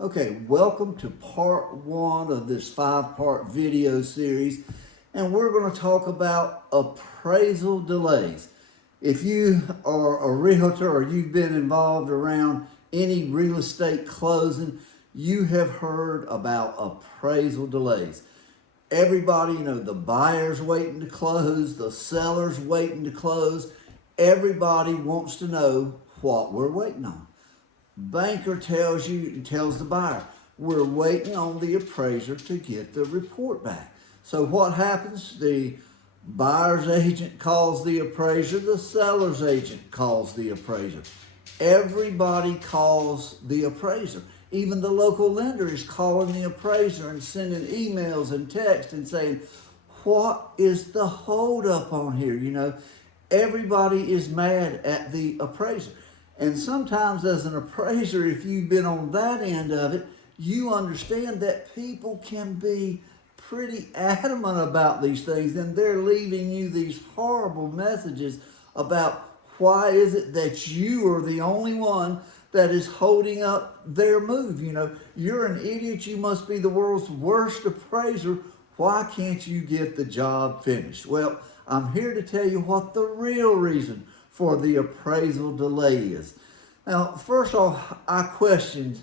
Okay, welcome to part one of this 5-part video series, and we're going to talk about appraisal delays. If you are a realtor or you've been involved around any real estate closing, you have heard about appraisal delays. Everybody, the buyer's waiting to close, the seller's waiting to close. Everybody wants to know what we're waiting on. Banker tells the buyer, we're waiting on the appraiser to get the report back. So what happens? The buyer's agent calls the appraiser, the seller's agent calls the appraiser. Everybody calls the appraiser. Even the local lender is calling the appraiser and sending emails and texts and saying, what is the holdup on here? Everybody is mad at the appraiser. And sometimes as an appraiser, if you've been on that end of it, you understand that people can be pretty adamant about these things, and they're leaving you these horrible messages about why is it that you are the only one that is holding up their move. You're an idiot. You must be the world's worst appraiser. Why can't you get the job finished? Well, I'm here to tell you what the real reason for the appraisal delay is. Now, first off, I questioned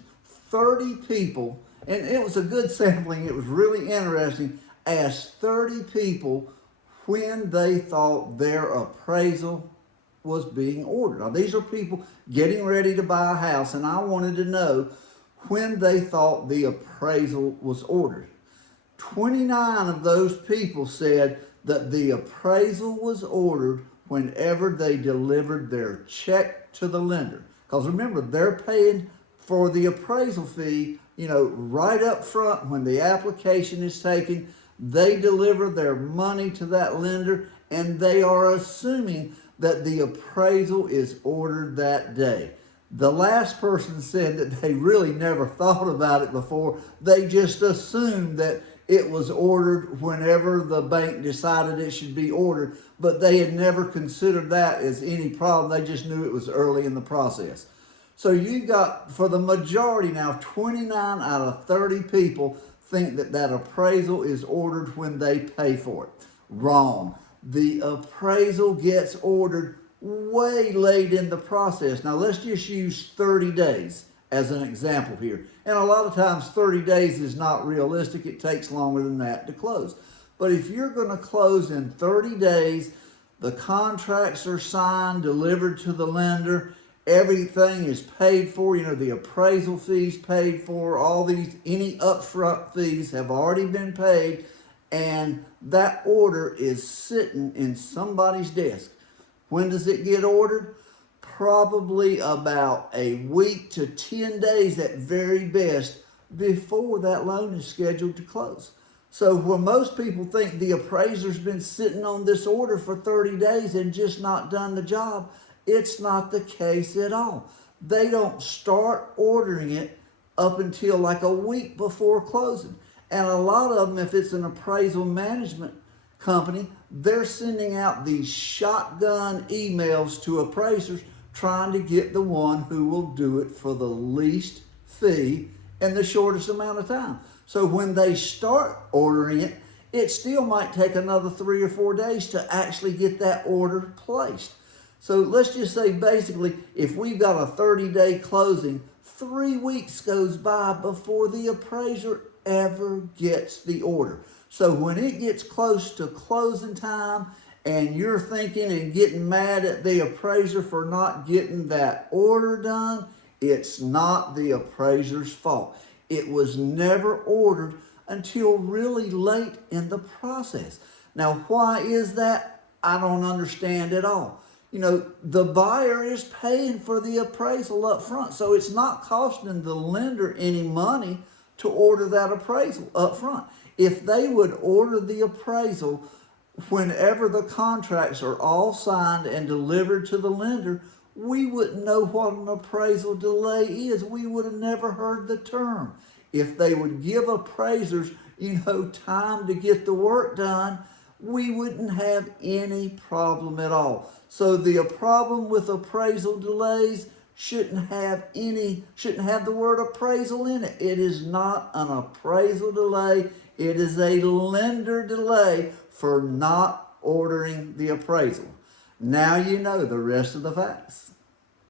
30 people, and it was a good sampling. It was really interesting. Asked 30 people when they thought their appraisal was being ordered. Now, these are people getting ready to buy a house, and I wanted to know when they thought the appraisal was ordered. 29 of those people said that the appraisal was ordered whenever they delivered their check to the lender. Because remember, they're paying for the appraisal fee, right up front when the application is taken. They deliver their money to that lender, and they are assuming that the appraisal is ordered that day. The last person said that they really never thought about it before. They just assumed that it was ordered whenever the bank decided it should be ordered, but they had never considered that as any problem. They just knew it was early in the process. So you got, for the majority now, 29 out of 30 people think that appraisal is ordered when they pay for it. Wrong. The appraisal gets ordered way late in the process. Now let's just use 30 days as an example here. And a lot of times 30 days is not realistic. It takes longer than that to close. But if you're going to close in 30 days, the contracts are signed, delivered to the lender, everything is paid for, the appraisal fees paid for, any upfront fees have already been paid, and that order is sitting in somebody's desk. When does it get ordered? Probably about a week to 10 days at very best before that loan is scheduled to close. So where most people think the appraiser's been sitting on this order for 30 days and just not done the job, it's not the case at all. They don't start ordering it up until like a week before closing. And a lot of them, if it's an appraisal management company, they're sending out these shotgun emails to appraisers trying to get the one who will do it for the least fee in the shortest amount of time. So when they start ordering it, it still might take another 3 or 4 days to actually get that order placed. So let's just say basically, if we've got a 30-day closing, 3 weeks goes by before the appraiser ever gets the order. So when it gets close to closing time and you're thinking and getting mad at the appraiser for not getting that order done, it's not the appraiser's fault. It was never ordered until really late in the process. Now, why is that? I don't understand at all. The buyer is paying for the appraisal up front, so it's not costing the lender any money to order that appraisal up front. If they would order the appraisal whenever the contracts are all signed and delivered to the lender, we wouldn't know what an appraisal delay is. We would have never heard the term. If they would give appraisers, time to get the work done, we wouldn't have any problem at all. So the problem with appraisal delays shouldn't have the word appraisal in it. It is not an appraisal delay. It is a lender delay for not ordering the appraisal. Now you know the rest of the facts.